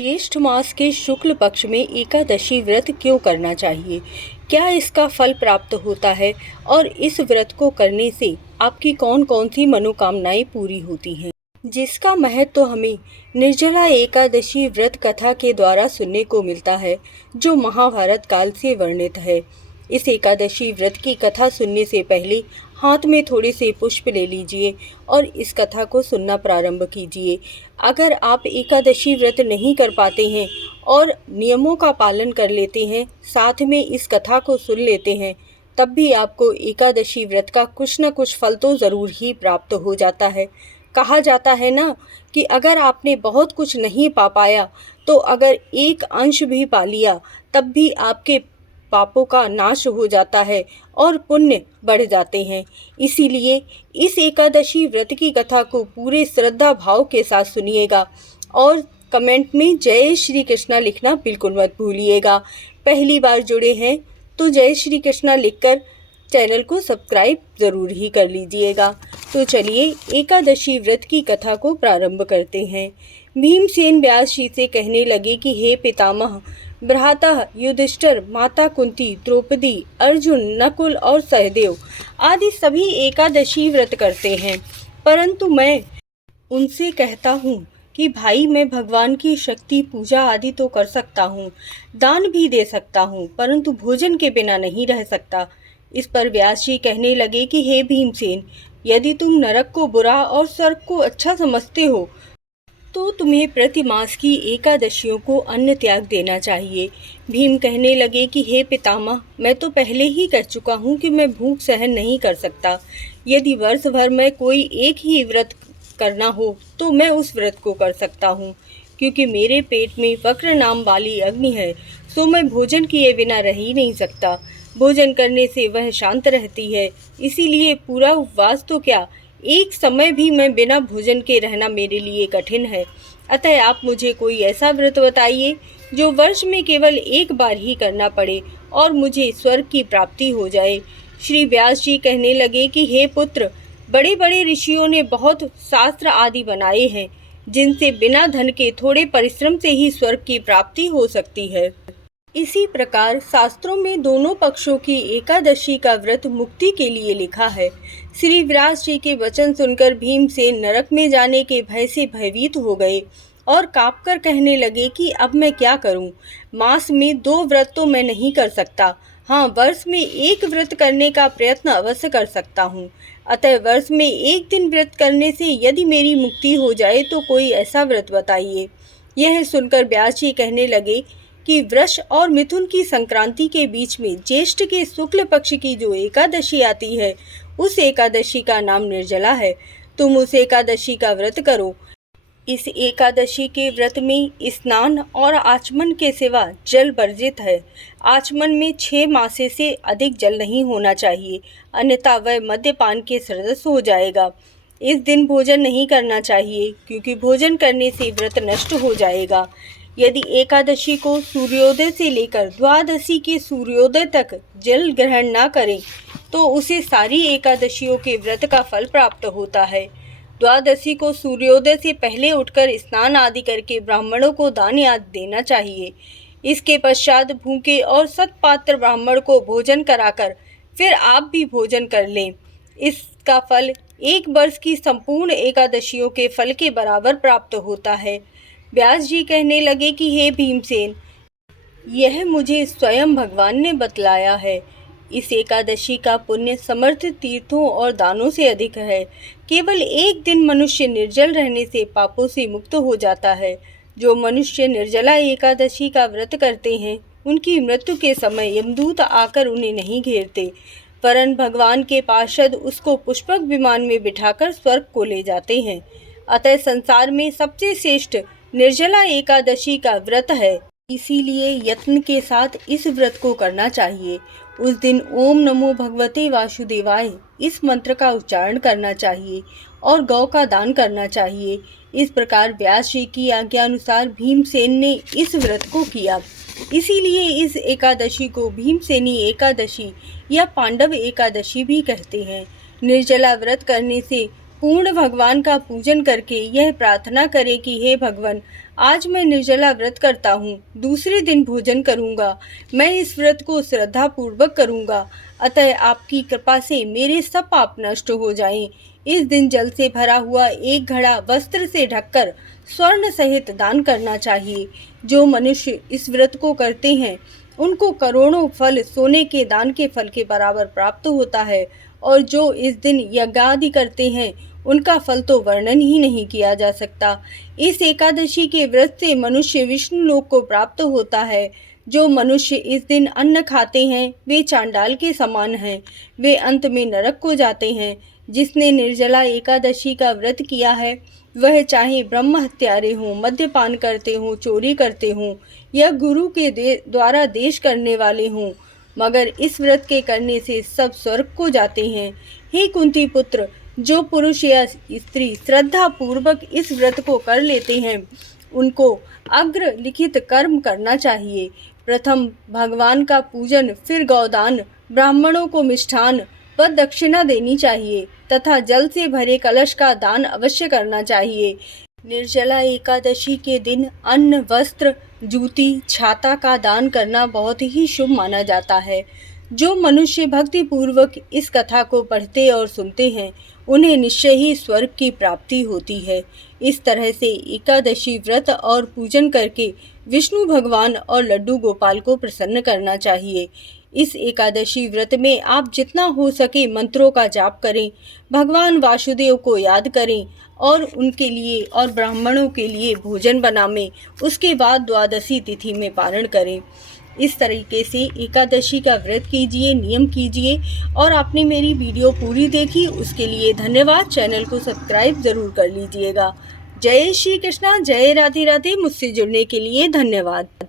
ज्येष्ठ मास के शुक्ल पक्ष में एकादशी व्रत क्यों करना चाहिए? क्या इसका फल प्राप्त होता है? और इस व्रत को करने से आपकी कौन-कौन सी मनोकामनाएं पूरी होती हैं? जिसका महत्व तो हमें निर्जला एकादशी व्रत कथा के द्वारा सुनने को मिलता है, जो महाभारत काल से वर्णित है। इस एकादशी व्रत की कथा सुनने से पहले हाथ में थोड़े से पुष्प ले लीजिए और इस कथा को सुनना प्रारंभ कीजिए। अगर आप एकादशी व्रत नहीं कर पाते हैं और नियमों का पालन कर लेते हैं, साथ में इस कथा को सुन लेते हैं, तब भी आपको एकादशी व्रत का कुछ न कुछ फल तो ज़रूर ही प्राप्त हो जाता है। कहा जाता है ना कि अगर आपने बहुत कुछ नहीं पा पाया, तो अगर एक अंश भी पा लिया, तब भी आपके पापों का नाश हो जाता है और पुण्य बढ़ जाते हैं। इसीलिए इस एकादशी व्रत की कथा को पूरे श्रद्धा भाव के साथ सुनिएगा और कमेंट में जय श्री कृष्णा लिखना बिल्कुल मत भूलिएगा। पहली बार जुड़े हैं तो जय श्री कृष्णा लिखकर चैनल को सब्सक्राइब ज़रूर ही कर लीजिएगा। तो चलिए एकादशी व्रत की कथा को प्रारंभ करते हैं। भीमसेन व्यास जी से कहने लगे कि हे पितामह, भ्राता युधिष्ठिर, माता कुंती, द्रौपदी, अर्जुन, नकुल और सहदेव आदि सभी एकादशी व्रत करते हैं, परंतु मैं उनसे कहता हूँ कि भाई, मैं भगवान की शक्ति पूजा आदि तो कर सकता हूँ, दान भी दे सकता हूँ, परंतु भोजन के बिना नहीं रह सकता। इस पर व्यास जी कहने लगे कि हे भीमसेन, यदि तुम नरक को बुरा और स्वर्ग को अच्छा समझते हो, तो तुम्हें प्रति मास की एकादशियों को अन्न त्याग देना चाहिए। भीम कहने लगे कि हे पितामह, मैं तो पहले ही कह चुका हूँ कि मैं भूख सहन नहीं कर सकता। यदि वर्ष भर में कोई एक ही व्रत करना हो तो मैं उस व्रत को कर सकता हूँ, क्योंकि मेरे पेट में वक्र नाम वाली अग्नि है, सो मैं भोजन किए बिना रह ही नहीं सकता। भोजन करने से वह शांत रहती है, इसीलिए पूरा उपवास तो क्या, एक समय भी मैं बिना भोजन के रहना मेरे लिए कठिन है। अतः आप मुझे कोई ऐसा व्रत बताइए जो वर्ष में केवल एक बार ही करना पड़े और मुझे स्वर्ग की प्राप्ति हो जाए। श्री व्यास जी कहने लगे कि हे पुत्र, बड़े बड़े ऋषियों ने बहुत शास्त्र आदि बनाए हैं, जिनसे बिना धन के थोड़े परिश्रम से ही स्वर्ग की प्राप्ति हो सकती है। इसी प्रकार शास्त्रों में दोनों पक्षों की एकादशी का व्रत मुक्ति के लिए लिखा है। श्री व्यास जी के वचन सुनकर भीमसेन नरक में जाने के भय से भयभीत हो गए और कांपकर कहने लगे कि अब मैं क्या करूं? मास में 2 व्रत तो मैं नहीं कर सकता, हाँ, वर्ष में एक व्रत करने का प्रयत्न अवश्य कर सकता हूँ। अतः वर्ष में एक दिन व्रत करने से यदि मेरी मुक्ति हो जाए तो कोई ऐसा व्रत बताइए। यह सुनकर व्यास जी कहने लगे कि वृष और मिथुन की संक्रांति के बीच में ज्येष्ठ के शुक्ल पक्ष की जो एकादशी आती है, उस एकादशी का नाम निर्जला है। तुम उस एकादशी का व्रत करो। इस एकादशी के व्रत में स्नान और आचमन के सिवा जल वर्जित है। आचमन में 6 मासे से अधिक जल नहीं होना चाहिए, अन्यथा वह मद्यपान के सदृश हो जाएगा। इस दिन भोजन नहीं करना चाहिए, क्योंकि भोजन करने से व्रत नष्ट हो जाएगा। यदि एकादशी को सूर्योदय से लेकर द्वादशी के सूर्योदय तक जल ग्रहण न करें, तो उसे सारी एकादशियों के व्रत का फल प्राप्त होता है। द्वादशी को सूर्योदय से पहले उठकर स्नान आदि करके ब्राह्मणों को दान आदि देना चाहिए। इसके पश्चात भूखे और सत्पात्र ब्राह्मण को भोजन कराकर फिर आप भी भोजन कर लें। इसका फल 1 वर्ष की संपूर्ण एकादशियों के फल के बराबर प्राप्त होता है। व्यास जी कहने लगे कि हे भीमसेन, यह मुझे स्वयं भगवान ने बतलाया है। इस एकादशी का पुण्य समर्थ तीर्थों और दानों से अधिक है। केवल एक दिन मनुष्य निर्जल रहने से पापों से मुक्त हो जाता है। जो मनुष्य निर्जला एकादशी का व्रत करते हैं, उनकी मृत्यु के समय यमदूत आकर उन्हें नहीं घेरते, वरन भगवान के पार्षद उसको पुष्पक विमान में बिठाकर स्वर्ग को ले जाते हैं। अतः संसार में सबसे श्रेष्ठ निर्जला एकादशी का व्रत है, इसीलिए यत्न के साथ इस व्रत को करना चाहिए। उस दिन ओम नमो भगवते वासुदेवाय इस मंत्र का उच्चारण करना चाहिए और गौ का दान करना चाहिए। इस प्रकार व्यास जी की आज्ञा अनुसार भीमसेन ने इस व्रत को किया। इसीलिए इस एकादशी को भीमसेनी एकादशी या पांडव एकादशी भी कहते हैं। निर्जला व्रत करने से पूर्ण भगवान का पूजन करके यह प्रार्थना करें कि हे भगवान, आज मैं निर्जला व्रत करता हूँ, दूसरे दिन भोजन करूँगा। मैं इस व्रत को श्रद्धा पूर्वक करूँगा, अतः आपकी कृपा से मेरे सब पाप नष्ट हो जाएं। इस दिन जल से भरा हुआ एक घड़ा वस्त्र से ढककर स्वर्ण सहित दान करना चाहिए। जो मनुष्य इस व्रत को करते हैं उनको करोड़ों फल सोने के दान के फल के बराबर प्राप्त होता है, और जो इस दिन यज्ञादि करते हैं उनका फल तो वर्णन ही नहीं किया जा सकता। इस एकादशी के व्रत से मनुष्य विष्णु लोक को प्राप्त होता है। जो मनुष्य इस दिन अन्न खाते हैं वे चांडाल के समान हैं, वे अंत में नरक को जाते हैं। जिसने निर्जला एकादशी का व्रत किया है वह चाहे ब्रह्म हत्यारे हों, मद्यपान करते हों, चोरी करते हों या गुरु के द्वारा देश करने वाले हों, मगर इस व्रत के करने से सब स्वर्ग को जाते हैं। हे कुंती पुत्र, जो पुरुष या स्त्री श्रद्धा पूर्वक इस व्रत को कर लेते हैं उनको अग्र लिखित कर्म करना चाहिए। प्रथम भगवान का पूजन, फिर गौदान, ब्राह्मणों को मिष्ठान व दक्षिणा देनी चाहिए तथा जल से भरे कलश का दान अवश्य करना चाहिए। निर्जला एकादशी के दिन अन्न, वस्त्र, जूती, छाता का दान करना बहुत ही शुभ माना जाता है। जो मनुष्य भक्ति पूर्वक इस कथा को पढ़ते और सुनते हैं उन्हें निश्चय ही स्वर्ग की प्राप्ति होती है। इस तरह से एकादशी व्रत और पूजन करके विष्णु भगवान और लड्डू गोपाल को प्रसन्न करना चाहिए। इस एकादशी व्रत में आप जितना हो सके मंत्रों का जाप करें, भगवान वासुदेव को याद करें और उनके लिए और ब्राह्मणों के लिए भोजन बनाएं। उसके बाद द्वादशी तिथि में पारण करें। इस तरीके से एकादशी का व्रत कीजिए, नियम कीजिए। और आपने मेरी वीडियो पूरी देखी उसके लिए धन्यवाद। चैनल को सब्सक्राइब ज़रूर कर लीजिएगा। जय श्री कृष्णा, जय राधे राधे। मुझसे जुड़ने के लिए धन्यवाद।